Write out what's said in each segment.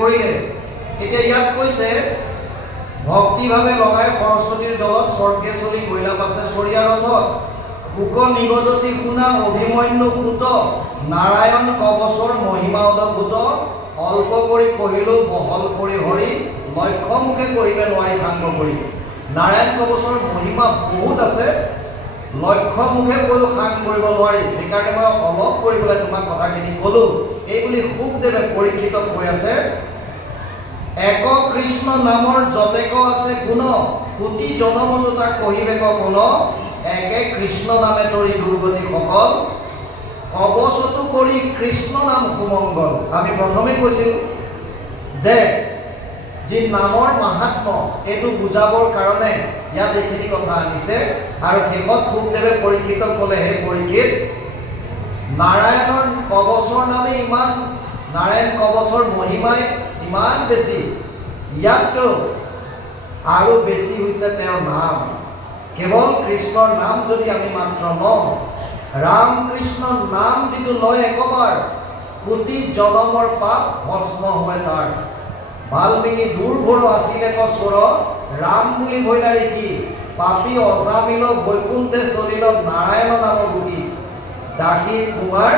কৰিলে। এতিয়া ইয়াত কৈছে ভক্তিভাৱে লগাই সৰস্বতীৰ জলত স্বৰ্গে চলি গৈলা পাছে চৰিয়া ৰথত শুক নিগদতি শুনা অভিমন্যু সুত নাৰায়ণ কবচৰ মহিমা অদ্ভুত অল্প কৰি কহিলো বহল কৰি হৰি লক্ষ্য মুখে কহিবে নোৱাৰি সাংগ কৰি। নাৰায়ণ কবচৰ মহিমা বহুত আছে, লক্ষ্য মুখে কৈও সাং কৰিব নোৱাৰি। সেইকাৰণে মই অলপ কৰি পেলাই তোমাক কথাখিনি ক'লো। এইবুলি শুকদেৱে পৰীক্ষিতক কৈ আছে, এক কৃষ্ণ নামৰ যতেক আছে গুণ কোটি জনমতো তাক কহিবেক গুণ একে কৃষ্ণ নামে তৰি দুৰ্গতি সকল কবচতো কৰি কৃষ্ণ নাম সুমংগল। আমি প্ৰথমে কৈছিলোঁ যে যি নামৰ মাহাত্ম এইটো বুজাবৰ কাৰণে ইয়াত এইখিনি কথা আনিছে। আৰু শেষত শুকদেৱে পৰীক্ষিতক ক'লে, হে পৰীক্ষিত, নাৰায়ণৰ কবচৰ নামে ইমান, নাৰায়ণ কবচৰ মহিমাই ইমান বেছি, ইয়াতকৈ আৰু বেছি হৈছে তেওঁৰ নাম। কেৱল কৃষ্ণৰ নাম যদি আমি মাত্ৰ লওঁ, ৰাম কৃষ্ণ নাম যিটো লয় একবাৰ কোটি জনমৰ পাপ ভস্ম হয় তাৰ। বাল্মীকি দূৰঘোৰ আছিলে কচোৰ ৰাম বুলি ভৈলা ঋষি পাপী অজামিল বৈকুণ্ঠে চলিল নাৰায়ণ নাম বুকি। দাসী কুমাৰ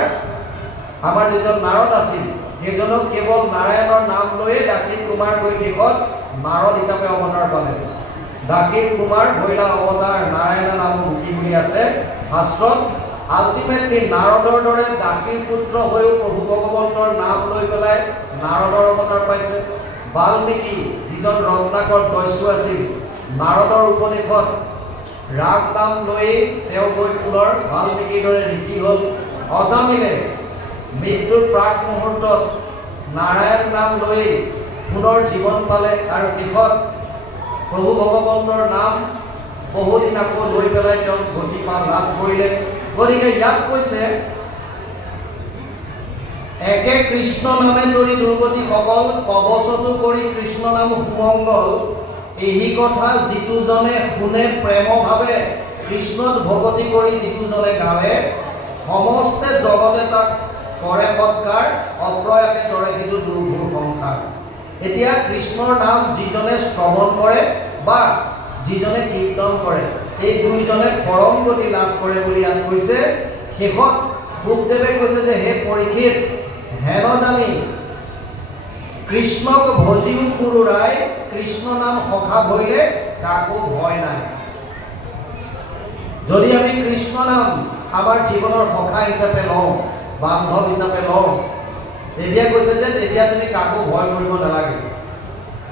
আমাৰ যিজন নাৰদ আছিল সেইজনক কেৱল নাৰায়ণৰ নাম লৈয়ে দাসী কুমাৰ গৈ শেষত নাৰদ হিচাপে অৱতাৰ পালে। দাসী কুমাৰ ভৈলা অৱতাৰ নাৰায়ণ নাম বুকি বুলি আছে শাস্ত্ৰত। আল্টিমেটলি নাৰদৰ দৰে দাসীৰ পুত্ৰ হৈও প্ৰভু ভগৱন্তৰ নাম লৈ পেলাই নাৰদৰ অৱতাৰ পাইছে। বাল্মীকি যিজন ৰত্নাকৰ দস্যু আছিল, নাৰদৰ উপদেশত ৰাম নাম লৈয়ে তেওঁ গৈ পুনৰ বাল্মীকিৰ দৰে ঋষি হ'ল। অজামিলে মৃত্যুৰ প্ৰাক মুহূৰ্তত নাৰায়ণ নাম লৈয়ে পুনৰ জীৱন পালে আৰু শেষত প্ৰভু ভগৱন্তৰ নাম বহুদিন আকৌ লৈ পেলাই তেওঁ গতিপা লাভ কৰিলে। গতিকে ইয়াত কৈছে একে কৃষ্ণ নামে তৰি দুৰ্গতি সকল কবচতো কৰি কৃষ্ণ নাম সুমংগল। এই কথা যিটো জনে শুনে প্ৰেম ভাৱে কৃষ্ণত ভগতি কৰি যিটো জনে গাৱে সমস্তে জগতে তাক কৰে সৎকাৰ অপ্ৰয়াসে তৰে কিন্তু দুৰ্ঘোৰ সংসাৰ। এতিয়া কৃষ্ণৰ নাম যিজনে শ্ৰৱণ কৰে বা যিজনে কীৰ্তন কৰে এই দুইজনে পৰম গতি লাভ কৰে বুলি ইয়াত কৈছে। শেষত শুকদেৱে কৈছে যে হে পৰীক্ষিত, হেন জানি কৃষ্ণক ভজিও পুৰুৰাই কৃষ্ণ নাম সখা ভৈলে কাকো ভয় নাই। যদি আমি কৃষ্ণ নাম আমাৰ জীৱনৰ সখা হিচাপে লওঁ, বান্ধৱ হিচাপে লওঁ, তেতিয়া কৈছে যে তেতিয়া তুমি কাকো ভয় কৰিব নালাগে।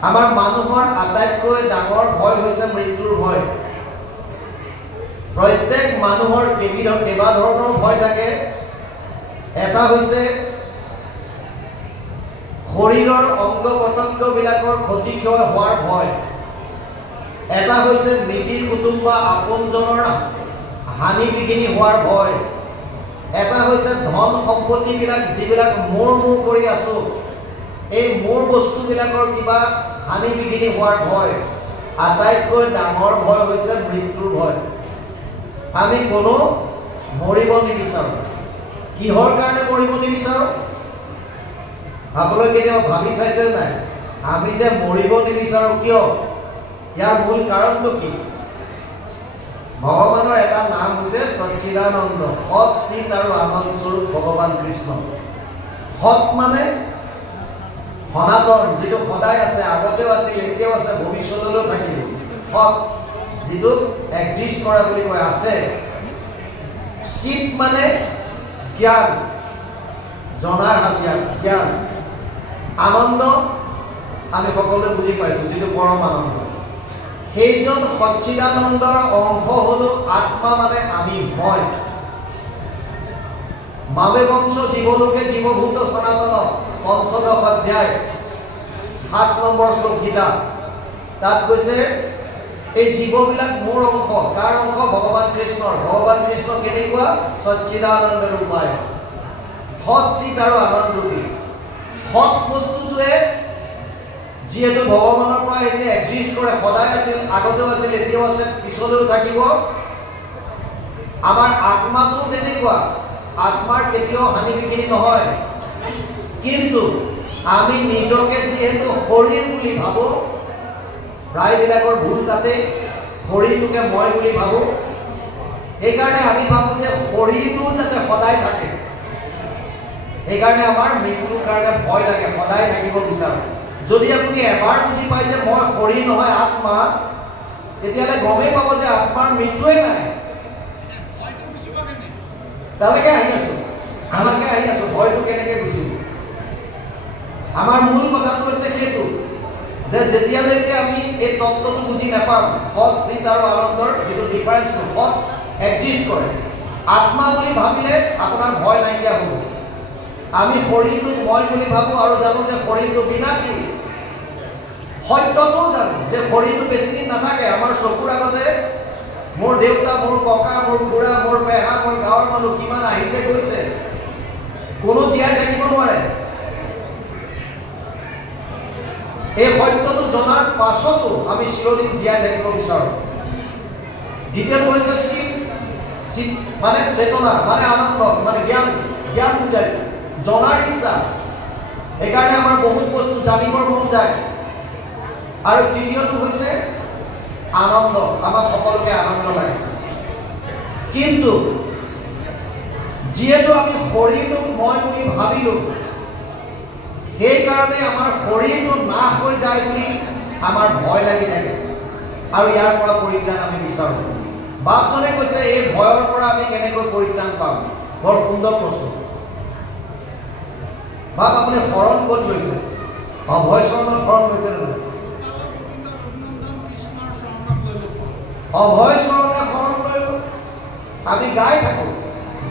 আমাৰ মানুহৰ আটাইতকৈ ডাঙৰ ভয় হৈছে মৃত্যুৰ ভয়। প্ৰত্যেক মানুহৰ কেইবা ধৰণৰ ভয় থাকে। এটা হৈছে শৰীৰৰ অংগ পতংগবিলাকৰ ক্ষতি ক্ষয় হোৱাৰ ভয়। এটা হৈছে মিতিৰ কুটুম্ব বা আপোনজনৰ হানি বিঘিনি হোৱাৰ ভয়। এটা হৈছে ধন সম্পত্তিবিলাক যিবিলাক মোৰ কৰি আছো, এই মোৰ বস্তুবিলাকৰ কিবা হানি বিঘিনি হোৱাৰ ভয়। আটাইতকৈ ডাঙৰ ভয় হৈছে মৃত্যুৰ ভয়। আমি কোনো মৰিব নিবিচাৰোঁ। কিহৰ কাৰণে মৰিব নিবিচাৰোঁ? আপোনালোকে কেতিয়াবা ভাবি চাইছে নাই আমি যে মৰিব নিবিচাৰোঁ কিয়? ইয়াৰ মূল কাৰণটো কি? ভগৱানৰ এটা নাম হৈছে সচ্চিদানন্দ, সৎ চিত আৰু আনন্দ স্বৰূপ ভগৱান কৃষ্ণ। সৎ মানে সনাতন, যিটো সদায় আছে, আগতেও আছিল, এতিয়াও আছে, ভৱিষ্যতলৈও থাকিব। সৎ যিটো এক্সিষ্ট কৰা বুলি কয়, আছে। চিত মানে জ্ঞান, জনাৰ হাতিয়াৰ জ্ঞান। আনন্দ আমি সকলোৱে বুজি পাইছোঁ, যিটো পৰম আনন্দ। সেইজন সচ্চিদানন্দৰ অংশ হলো আত্মা, মানে আমি, মই। বাবে বংশ জীৱলোকে জীৱভূত সনাতন, পঞ্চদশ অধ্যায় 7 নম্বৰ শ্লোক গীতা। তাত কৈছে এই জীৱবিলাক মোৰ অংশ। কাৰ অংশ? ভগৱান কৃষ্ণৰ। ভগৱান কৃষ্ণ কেনেকুৱা? সচ্চিদানন্দ ৰূপায়, সৎ চিত আৰু আনন্দ ৰূপী। সৎ বস্তুটোৱে যিহেতু ভগৱানৰ পৰা আহিছে, এক্সিষ্ট কৰে, সদায় আছিল, আগতেও আছিল, এতিয়াও আছে, পিছলৈও থাকিব। আমাৰ আত্মাটো তেনেকুৱা, আত্মাৰ কেতিয়াও হানি বিঘিনি নহয়। কিন্তু আমি নিজকে যেহেতু শৰীৰ বুলি ভাবো, প্ৰায়বিলাকৰ ভুল তাতে, শৰীৰটোকে মই বুলি ভাবো। সেইকাৰণে আমি ভাবো যে শৰীৰটো যাতে সদায় থাকে, সেইকাৰণে আমাৰ মৃত্যুৰ কাৰণে ভয় লাগে, সদায় থাকিব বিচাৰোঁ। যদি আপুনি এবাৰ বুজি পায় যে মই শৰীৰ নহয় আত্মা, তেতিয়াহ'লে গমেই পাব যে আত্মাৰ মৃত্যুৱেই নাই। তালৈকে আহি আছো ভয়টো কেনেকৈ গুচিব। আমাৰ মূল কথাটো হৈছে সেইটো যে যেতিয়ালৈকে আমি এই তত্ত্বটো বুজি নাপাম, সৎ চিত আৰু আনন্দৰ যিটো ডিফাৰেঞ্চটো সৎ এক্সিষ্ট কৰে, আত্মা বুলি ভাবিলে আপোনাৰ ভয় নাইকিয়া হ'ব। আমি শৰীৰটোক মই বুলি ভাবো আৰু জানো যে শৰীৰটো বিনাশী। সত্যটো জানো যে শৰীৰটো বেছিদিন নাথাকে। আমাৰ চকুৰ আগতে মোৰ দেউতা, মোৰ ককা, মোৰ খুৰা, মোৰ পেহা, মোৰ গাঁৱৰ মানুহ কিমান আহিছে গৈছে, কোনো জীয়াই থাকিব নোৱাৰে। এই সত্যটো জনাৰ পাছতো আমি চিৰদিন জীয়াই থাকিব বিচাৰোঁ। দ্বিতীয়টো হৈছে চিত, মানে চেতনা, মানে আনন্দ, মানে জ্ঞান বুজাইছে, জনাৰ ইচ্ছা। সেইকাৰণে আমাৰ বহুত বস্তু জানিবৰ মন যায়। আৰু তৃতীয়টো হৈছে আনন্দ, আমাক সকলোকে আনন্দ লাগে। কিন্তু যিহেতু আমি শৰীৰটোক মই বুলি ভাবিলোঁ, সেইকাৰণে আমাৰ শৰীৰটো নাশ হৈ যায় বুলি আমাৰ ভয় লাগি থাকে আৰু ইয়াৰ পৰা পৰিত্ৰাণ আমি বিচাৰোঁ। বাপজনে কৈছে এই ভয়ৰ পৰা আমি কেনেকৈ পৰিত্ৰাণ পাম? বৰ সুন্দৰ প্ৰশ্ন। বাপ, আপুনি শৰণ ক'ত লৈছে? অভয় চৰণত শৰণ লৈছে নে? অভয় চৰণে শৰণ লৈলো। আমি গাই থাকো,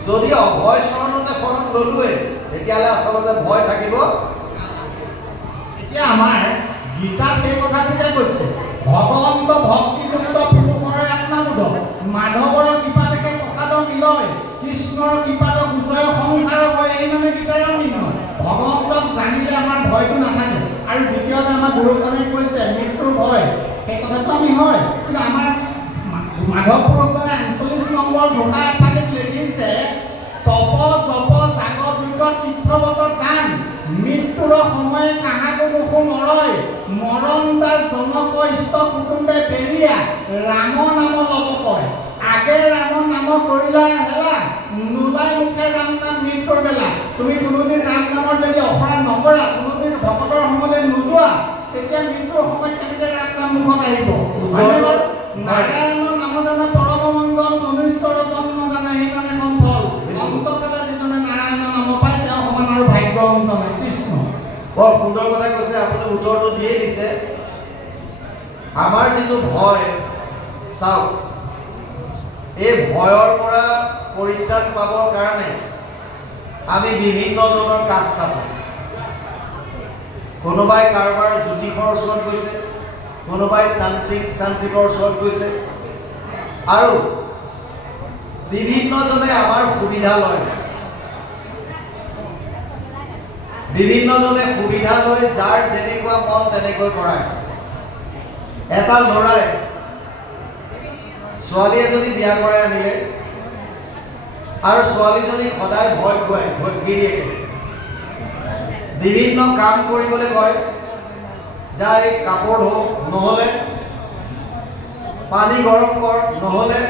যদি অভয় চৰণতে শৰণ ললোৱে, তেতিয়াহ'লে আচলতে ভয় থাকিব। এতিয়া আমাৰ গীতাত সেই কথাটোকে কৈছে, ভগৱন্ত ভক্তিযুক্ত পুৰুষৰে আত্মাবোধ, মাধৱৰ কৃপাতেকে প্ৰসাদ মিলয়, কৃষ্ণৰ কৃপাত গুচয় সংসাৰ হয়। এই মানে গীতাৰ নিৰ্ণয়। ভগৱন্তক জানিলে আমাৰ ভয়টো নাথাকে। আৰু দ্বিতীয়তে আমাৰ গুৰুজনে কৈছে মৃত্যুৰ ভয়, সেই কথাটো আমি হয়। কিন্তু আমাৰ মাধৱ পুৰুষজনে ৪৮ নম্বৰ ঘোষা এফালে লিখিছে, তপ জপ জাগ যুগ তীৰ্থৱত দান, মৃত্যুৰ সময়ে কাহাকো মুখো নৰয়, মৰণ তাৰ জনক ইষ্ট কুটুম্বে বেৰিয়া, ৰাম নাম লব কয়, আগে ৰাম নাম কৰিলা হেলা, নোলাই মুখে ৰাম নাম মৃত্যুৰ বেলা। তুমি কোনোদিন ৰাম নামৰ যদি অপৰাধ নকৰা, কোনোদিন ভকতৰ সমলৈ নোযোৱা, তেতিয়া মৃত্যুৰ সময়ত কেনেকৈ ৰাম নাম মুখত আহিব? নাৰায়ণৰ নাম জানে পৰম মংগল, মনুষ্যৰ জন্ম জানে সেইকাৰণে সম্ফল, অন্তকালে যিজনে নাৰায়ণৰ নাম পায় তেওঁ সমান আৰু ভাগ্যৱন্ত নাই। কৃষ্ণ বৰ সুন্দৰ কথা কৈছে, আপুনি উত্তৰটো দিয়ে দিছে। আমাৰ যিটো ভয়, চাওক, এই ভয়ৰ পৰা পৰিত্ৰাণ পাবৰ কাৰণে আমি বিভিন্নজনৰ কাষ চাপোঁ। কোনোবাই কাৰোবাৰ জ্যোতিষৰ ওচৰত গৈছে, কোনোবাই চান্ত্ৰিকৰ ওচৰত গৈছে, আৰু বিভিন্নজনে আমাৰ সুবিধা লয়। বিভিন্নজনে সুবিধা লৈ যাৰ যেনেকুৱা মন তেনেকৈ কৰায়। এটা ল'ৰাই ছোৱালী এজনী বিয়া কৰাই আনিলে আৰু ছোৱালীজনীক সদায় ভয় খুৱায়, গিৰিয়েকে বিভিন্ন কাম কৰিবলৈ কয়, যা এই কাপোৰ ধো, নহ'লে পানী গৰম কৰ, নহ'লে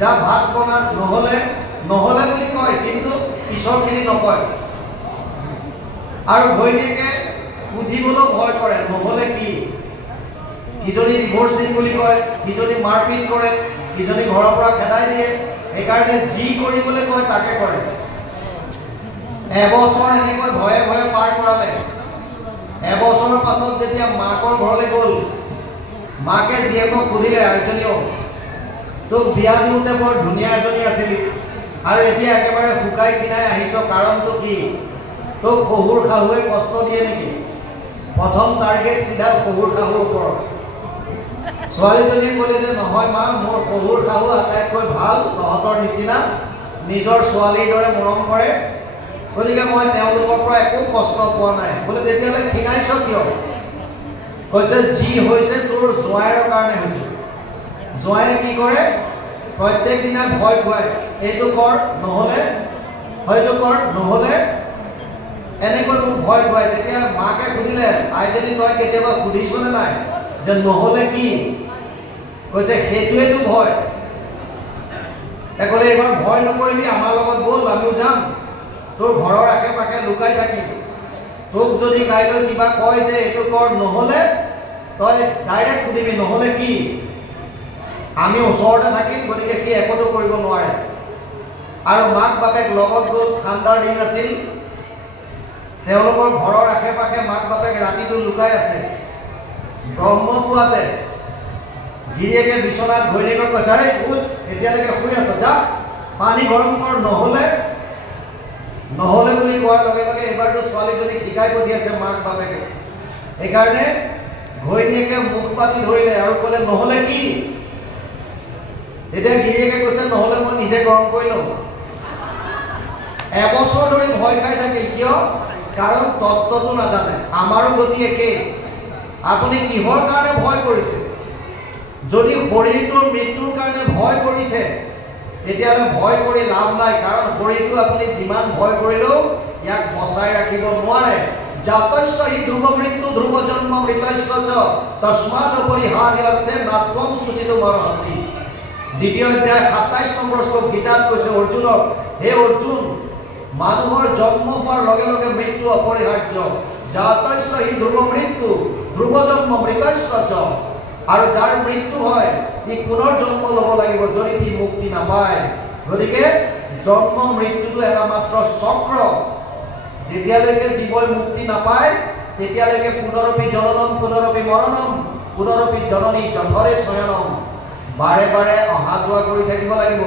যা ভাত বনা, নহ'লে বুলি কয়, কিন্তু পিছৰখিনি নকয়। আৰু ঘৈণীয়েকে সুধিবলৈও ভয় কৰে, নহ'লে কি? ইজনী ডিভোৰ্চ দিম বুলি কয়, ইজনী মাৰপিট কৰে, ইজনী ঘৰৰ পৰা খেদাই দিয়ে। সেইকাৰণে যি কৰিবলৈ কয় তাকে কৰে। এবছৰ এনেকৈ ভয়ে ভয়ে পাৰ কৰালে। এবছৰৰ পাছত যেতিয়া মাকৰ ঘৰলৈ গ'ল, মাকে জীয়েকক সুধিলে, আইজনীও তোক বিয়া দিওঁতে বৰ ধুনীয়া এজনী আছিলি, আৰু এতিয়া একেবাৰে শুকাই কিনাই আহিছ, কাৰণটো কি? তোক শহুৰ শাহুৱে কষ্ট দিয়ে নেকি? প্ৰথম টাৰ্গেট চিধা শহুৰ শাহুৰ ওপৰত। ছোৱালীজনীয়ে ক'লে যে নহয় মা, মোৰ শহুৰ শাহু আটাইতকৈ ভাল, তহঁতৰ নিচিনা নিজৰ ছোৱালীৰ দৰে মৰম কৰে, গতিকে মই তেওঁলোকৰ পৰা একো কষ্ট পোৱা নাই। বোলে তেতিয়াহ'লে ক্ষীণাইছ কিয়? কৈছে যি হৈছে তোৰ জোঁৱাইৰ কাৰণে হৈছে। জোঁৱাইয়ে কি কৰে? প্ৰত্যেক দিনাই ভয় খুৱায়, এইটো কৰ, নহ'লে হয়তো কৰ, নহ'লে এনেকৈ মোক ভয় খুৱাই। তেতিয়া মাকে সুধিলে, আইজনী তই কেতিয়াবা সুধিছনে নাই যে নহ'লে কি? কৈছে সেইটোৱেতো ভয়। ক'লে এইবাৰ ভয় নকৰিবি, আমাৰ লগত ব'ল, আমিও যাম, তোৰ ঘৰৰ আশে পাশে লুকাই থাকিম। তোক যদি কাইলৈ কিবা কয় যে এইটো কৰ, নহ'লে তই ডাইৰেক্ট সুধিবি নহ'লে কি? আমি ওচৰতে থাকিম, গতিকে সি একোটো কৰিব নোৱাৰে। আৰু মাক বাপেক লগত গ'ল, ঠাণ্ডাৰ দিন আছিল। তেওঁলোকৰ ঘৰৰ আশে পাশে মাক বাপেক ৰাতিটো লুকাই আছে। ব্ৰহ্মপুৱাতে গিৰিয়েকে বিচনাত ঘৈণীয়েকক কৈছে, এই উঠ, এতিয়ালৈকে শুই আছ, যা পানী গৰম কৰ, নহ'লে বুলি কোৱাৰ লগে লগে এইবাৰতো ছোৱালীজনীক শিকাই পঠিয়াইছে মাক বাপেকে। সেইকাৰণে ঘৈণীয়েকে মুখ পাতি ধৰিলে আৰু ক'লে নহ'লে কি? এতিয়া গিৰিয়েকে কৈছে নহ'লে মই নিজে গৰম কৰি লওঁ। এবছৰ ধৰি ভয় খাই থাকিল। কিয়? কাৰণ তত্ত্বটো নাজানে। আমাৰো গতি একেই। আপুনি কিহৰ কাৰণে ভয় কৰিছে? যদি শৰীৰটোৰ মৃত্যুৰ কাৰণে ভয় কৰিছে, তেতিয়াহ'লে ভয় কৰি লাভ নাই। কাৰণ শৰীৰটো আপুনি যিমান ভয় কৰিলেও ইয়াক বচাই ৰাখিব নোৱাৰে। জাতস্য হি ধ্ৰুৱ মৃত্যু ধ্ৰুৱ জন্ম মৃতস্য চ তস্মাদ পৰিহাৰ্যৰ্থে নাত্বম সূচিতো মৰহসি। দ্বিতীয় অধ্যায় ২৭ নম্বৰ শ্লোক গীতাত কৈছে অৰ্জুনক, হে অৰ্জুন, মানুহৰ জন্ম হোৱাৰ লগে লগে মৃত্যু অপৰিহাৰ্য। জাতস্য হি ধ্ৰুৱ মৃত্যু ধ্ৰুৱ জন্ম মৃতস্য চ। আৰু যাৰ মৃত্যু হয় ই পুনৰ জন্ম ল'ব লাগিব যদি সি মুক্তি নাপায়। গতিকে জন্ম মৃত্যুটো এটা মাত্ৰ চক্ৰ। যেতিয়ালৈকে জীৱই মুক্তি নাপায় তেতিয়ালৈকে পুনৰপি জননম পুনৰপি মৰণম পুনৰপি জননী জঠৰে শয়নম। বাৰে বাৰে অহা যোৱা কৰি থাকিব লাগিব।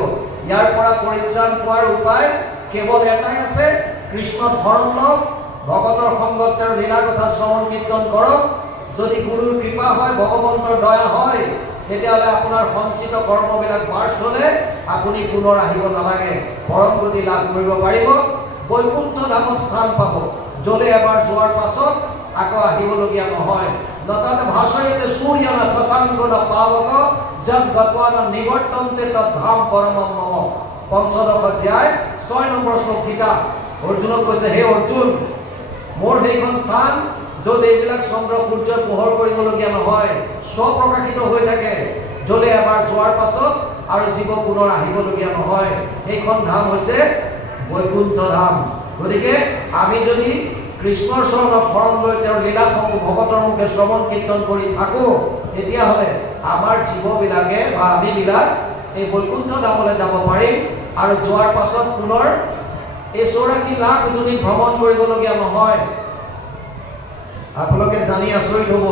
ইয়াৰ পৰা পৰিত্ৰাণ পোৱাৰ উপায় কেৱল এটাই আছে, কৃষ্ণত শৰণ লওক, ভগতৰ সংগত তেওঁৰ লীলা কথা শ্ৰৱণ কীৰ্তন কৰক। যদি গুৰুৰ কৃপা হয়, ভগৱন্তৰ দয়া হয়, তেতিয়াহ'লে আপোনাৰ সঞ্চিত কৰ্মবিলাক বাৰ্ষ্ট হ'লে আপুনি পুনৰ আহিব নালাগে, পৰম গতি লাভ কৰিব পাৰিব, বৈকুণ্ঠ ধামত স্থান পাব, য'লে এবাৰ যোৱাৰ পাছত আকৌ আহিবলগীয়া নহয়। নতাত ভাষয়তে সূৰ্যনা শশাংকন পাৱক যদ গত্বা ন নিবৰ্তন্তে তৎ ধাম পৰমম মম। পঞ্চদশ অধ্যায় ৬ নম্বৰ শ্লোক গীতা। অৰ্জুনক কৈছে, হে অৰ্জুন, মোৰ সেইখন স্থান য'ত এইবিলাক চন্দ্ৰ সূৰ্যৰ পোহৰ কৰিবলগীয়া নহয়, স্বপ্ৰকাশিত হৈ থাকে, য'লে এবাৰ যোৱাৰ পাছত আৰু জীৱ পুনৰ আহিবলগীয়া নহয়, সেইখন ধাম হৈছে বৈকুণ্ঠ ধাম। গতিকে আমি যদি কৃষ্ণৰ চৰণত শৰণ লৈ তেওঁৰ লীলাসমূহ ভগতৰ মুখে শ্ৰৱণ কীৰ্তন কৰি থাকোঁ, তেতিয়াহ'লে আমাৰ জীৱবিলাকে বা আমিবিলাক এই বৈকুণ্ঠ ধামলৈ যাব পাৰিম। আৰু যোৱাৰ পাছত পুনৰ এই ৮৪ লাখ যোনিত ভ্ৰমণ কৰিবলগীয়া নহয়। আপোনালোকে জানি আচৰিত হ'ব,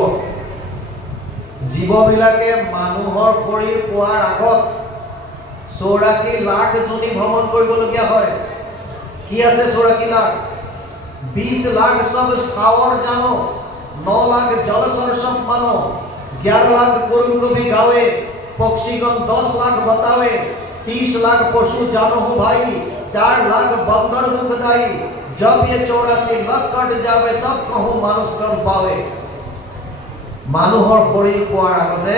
জীৱবিলাকে মানুহৰ শৰীৰ পোৱাৰ আগত ৮৪ লাখ যোনি ভ্ৰমণ কৰিবলগীয়া হয়। কি আছে ৮৪ লাখ? 20 লাখ সব স্থাৱৰ জানো, 9 লাখ জলচৰ সব মানো, 11 লাখ कुर्म को भी गावे, पक्षीगण 10 लाख बतावे, 30 लाख पशु जानो हो भाई, 4 लाख बंदर दुखदाई, जब ये 84 लाख कट जावे तब कहूँ मानुष कण पावे। মানুহৰ শৰীৰ পোৱাৰ আগতে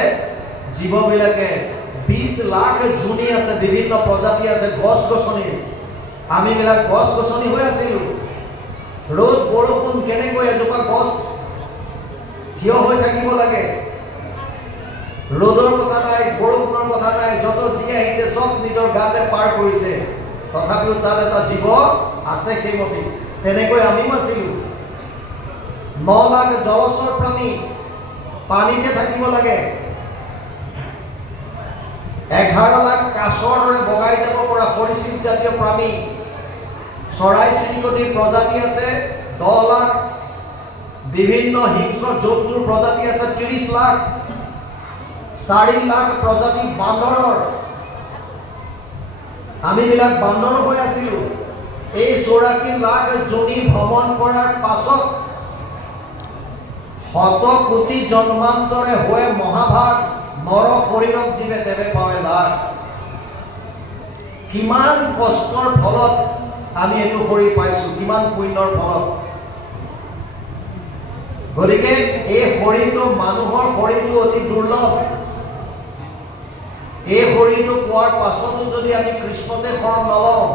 জীৱবিলাকে 20 লাখ জুনি আছে, বিভিন্ন প্ৰজাতি আছে গছ গছনিৰ। আমিবিলাক গছ গছনি হৈ আছিলোঁ। ৰ'দ বৰষুণ কেনেকৈ এজোপা গছ থিয় হৈ থাকিব লাগে, ৰ'দৰ কথা নাই, বৰষুণৰ কথা নাই, যত যি আহিছে চব নিজৰ গাতে পাৰ কৰিছে, তথাপিও তাত এটা জীৱ আছে সেইমতে। তেনেকৈ আমিও আছিলোঁ। 9 লাখ জলচৰ প্ৰাণী পানীতে থাকিব লাগে, 11 লাখ কাছৰ দৰে বগাই যাব পৰা সৰীসৃপ জাতীয় প্ৰাণী, চৰাই চিৰিকটিৰ প্ৰজাতি আছে 10 লাখ, বিভিন্ন হিংস্ৰ জন্তুৰ প্ৰজাতি আছে 30 লাখ, 4 লাখ প্ৰজাতি বান্দৰৰ। আমিবিলাক বান্দৰ হৈ আছিলোঁ। এই 84 লাখ যোনি ভ্ৰমণ কৰাৰ পাছত 100 কোটি জন্মান্তৰে হৈ মহাভাগ নৰ শৰীৰক জীৱে তেৱে পাৱে লাভ। কিমান কষ্টৰ ফলত আমি এইটো শৰীৰ পাইছোঁ, কিমান পুণ্যৰ ফলত। গতিকে এই শৰীৰটো মানুহৰ শৰীৰটো অতি দুৰ্লভ। এই শৰীৰটো পোৱাৰ পাছতো যদি আমি কৃষ্ণতে শৰণ নলওঁ,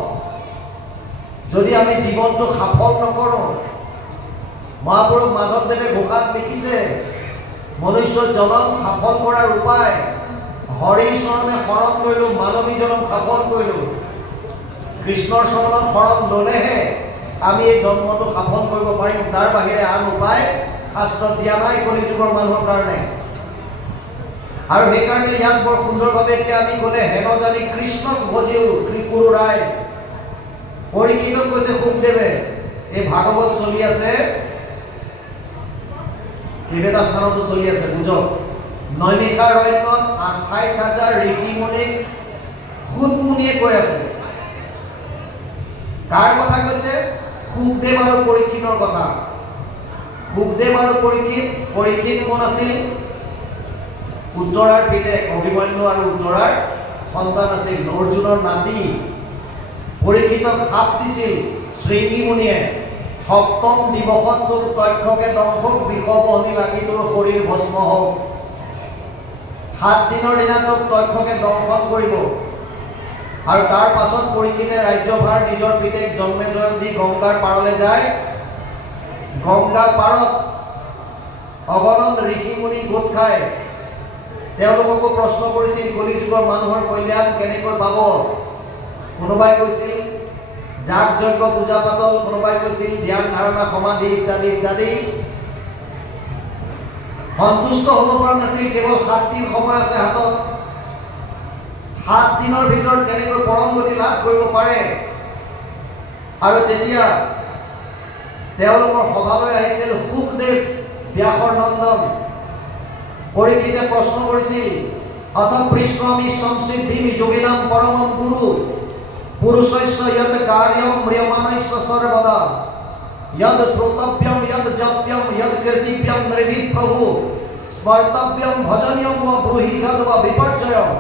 যদি আমি জীৱনটো সফল নকৰোঁ, মহাপুৰুষ মাধৱদেৱে ঘোষাত লিখিছে, মনুষ্য জনম সফল কৰাৰ উপায় হৰিৰ চৰণে শৰণ কৰিলো, মানৱী জনম সফল কৰিলো। কৃষ্ণৰ চৰণত শৰণ ল'লেহে আমি এই জন্মটো সফল কৰিব পাৰিম। তাৰ বাহিৰে আন উপায় শাস্ত্ৰত দিয়া নাই কলি যুগৰ মানুহৰ কাৰণে। আৰু সেইকাৰণে ইয়াক বৰ সুন্দৰভাৱে এতিয়া আমি ক'লে হেন জানি কৃষ্ণক ভজিও ত্ৰিপুৰু ৰায়। পৰীক্ষিতক কৈছে শুকদেৱে, এই ভাগৱত চলি আছে, কেইবাটা স্থানতো চলি আছে, বুজক। নৈমিষাৰ অৰণ্যত 28,000 ঋষিমুনিক সুতমুনিয়ে কৈ আছে। কাৰ কথা কৈছে? শুকদেৱ আৰু পৰীক্ষিতৰ কথা। শুকদেৱ আৰু পৰীক্ষিত কোন আছিল? উত্তৰাৰ পিতেক অভিমন্যু আৰু উত্তৰাৰ সন্তান আছিল, অৰ্জুনৰ নাতি। পৰীক্ষিতক শাপ দিছিল শৃংগী মুনিয়ে, সপ্তম দিৱসত তোক তক্ষকে দংশক বিষবহনি লাগি তোৰ শৰীৰ ভস্ম হওক। 7 দিনৰ দিনা তোক তক্ষকে দংশন কৰিব। আৰু তাৰ পাছত পৰীক্ষিতে ৰাজ্যভাৰ নিজৰ পিতেক জন্মেজয়ক দি গংগাৰ পাৰলৈ যায়। গংগা পাৰত অগণন ঋষিমুনি গোট খায়। তেওঁলোককো প্ৰশ্ন কৰিছিল কলি যুগৰ মানুহৰ কল্যাণ কেনেকৈ পাব। কোনোবাই কৈছিল যাগ যজ্ঞ পূজা পাতল, কোনোবাই কৈছিল ধ্যান ধাৰণা সমাধি ইত্যাদি ইত্যাদি। সন্তুষ্ট হ'ব পৰা নাছিল। কেৱল 7 দিন সময় আছে হাতত। 7 দিনৰ ভিতৰত কেনেকৈ পৰম গতি লাভ কৰিব পাৰে। আৰু তেতিয়া তেওঁলোকৰ সভালৈ আহিছিল শুকদেৱ, ব্যাসৰ নন্দন। পৰীক্ষিতে প্ৰশ্ন কৰিছিল, অথ পৃষ্ঠমি সংসিদ্ধিম যোগিনাম পৰমম গুৰু পুৰুষস্য যৎ কাৰ্যম ম্রিয়মানস্য সর্বদা যৎ শ্রোতব্যম যৎ জপ্যম যৎ কীর্তিব্যম নৃভি প্রভু স্মর্তব্যম ভজনীয়ম ও ব্রূহি যৎ বা বিপর্যয়ম।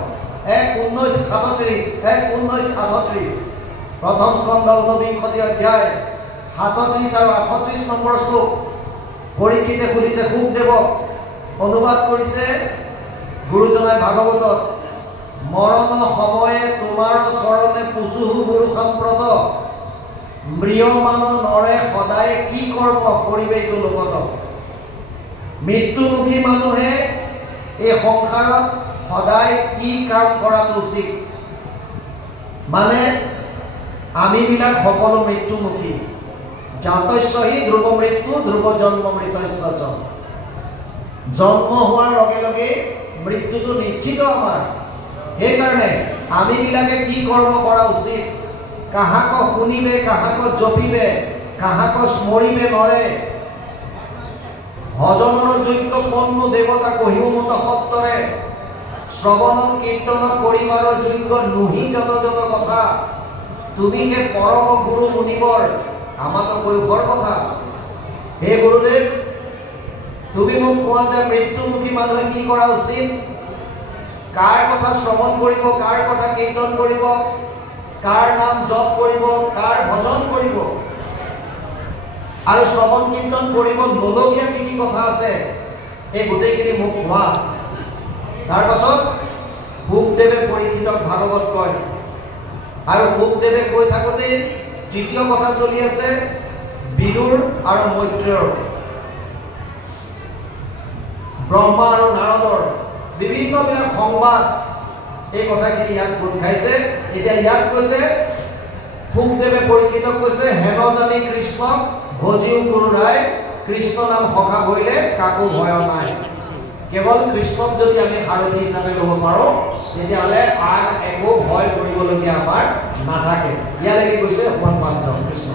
19:38 প্রথম স্কন্ধ 49 অধ্যায় 37 আৰু 38 নম্বৰ শ্লোক। পৰীক্ষিতে সুধিছে শুকদেৱক, অনুবাদ কৰিছে গুৰুজনাই ভাগৱতত, মৰণ সময়ে তোমাৰ চৰণে পুজুহু গুৰু সম্প্ৰদ ম্ৰিয়মান নৰে সদায় কি কৰ্ম কৰিবে এইটো লোকত। মৃত্যুমুখী মানুহে এই সংসাৰত সদায় কি কাম কৰাটো উচিত। মানে আমিবিলাক সকলো মৃত্যুমুখী। জাতস্যহি ধ্ৰুৱ মৃত্যু ধ্ৰুৱ জন্ম মৃতস্য চ। জন্ম হোৱাৰ লগে লগে মৃত্যুটো নিশ্চিত আমাৰ। সেইকাৰণে আমিবিলাকে কি কৰ্ম কৰা উচিত? কাহাক শুনিবে, কাহাক জপিবে, কাহাক স্মৰিবে নৰে। ভজনৰ যোগ্য কোননো দেৱতা কহিও মত সত্তৰে। শ্ৰৱণ কীৰ্তন কৰিবাৰ যোগ্য নুহি যত যত কথা। তুমি হে পৰম গুৰু মুনিবৰ, আমাতো কৈশোৰ কথা। হে গুৰুদেৱ, তুমি মোক কোৱা যে মৃত্যুমুখী মানুহে কি কৰা উচিত? কাৰ কথা শ্ৰৱণ কৰিব, কাৰ কথা কীৰ্তন কৰিব, কাৰ নাম জপ কৰিব, কাৰ ভজন কৰিব। আৰু শ্ৰৱণ কীৰ্তন কৰিব নলগীয়া কি কি কথা আছে, এই গোটেইখিনি মোক কোৱা। তাৰ পাছত শুকদেৱে পৰীক্ষিতক ভাগৱত কয়। আৰু শুকদেৱে কৈ থাকোঁতে তৃতীয় কথা চলি আছে বিদুৰ আৰু মৈত্ৰেয়ৰ, ব্ৰহ্মা আৰু নাৰদৰ বিভিন্নবিলাক সংবাদ। এই কথাখিনি ইয়াত গোট খাইছে। এতিয়া ইয়াত কৈছে শুকদেৱে পৰীক্ষিতক কৈছে, হেন জানি কৃষ্ণক ভজিও গুৰু ৰায়। কৃষ্ণ নাম সখা কৰিলে কাকো ভয় নাই। কেৱল কৃষ্ণক যদি আমি সাৰথি হিচাপে ল'ব পাৰোঁ, তেতিয়াহ'লে আন একো ভয় কৰিবলগীয়া আমাৰ নাথাকে। ইয়ালৈকে কৈছে অকণমান পাঁচ যাওঁ কৃষ্ণ।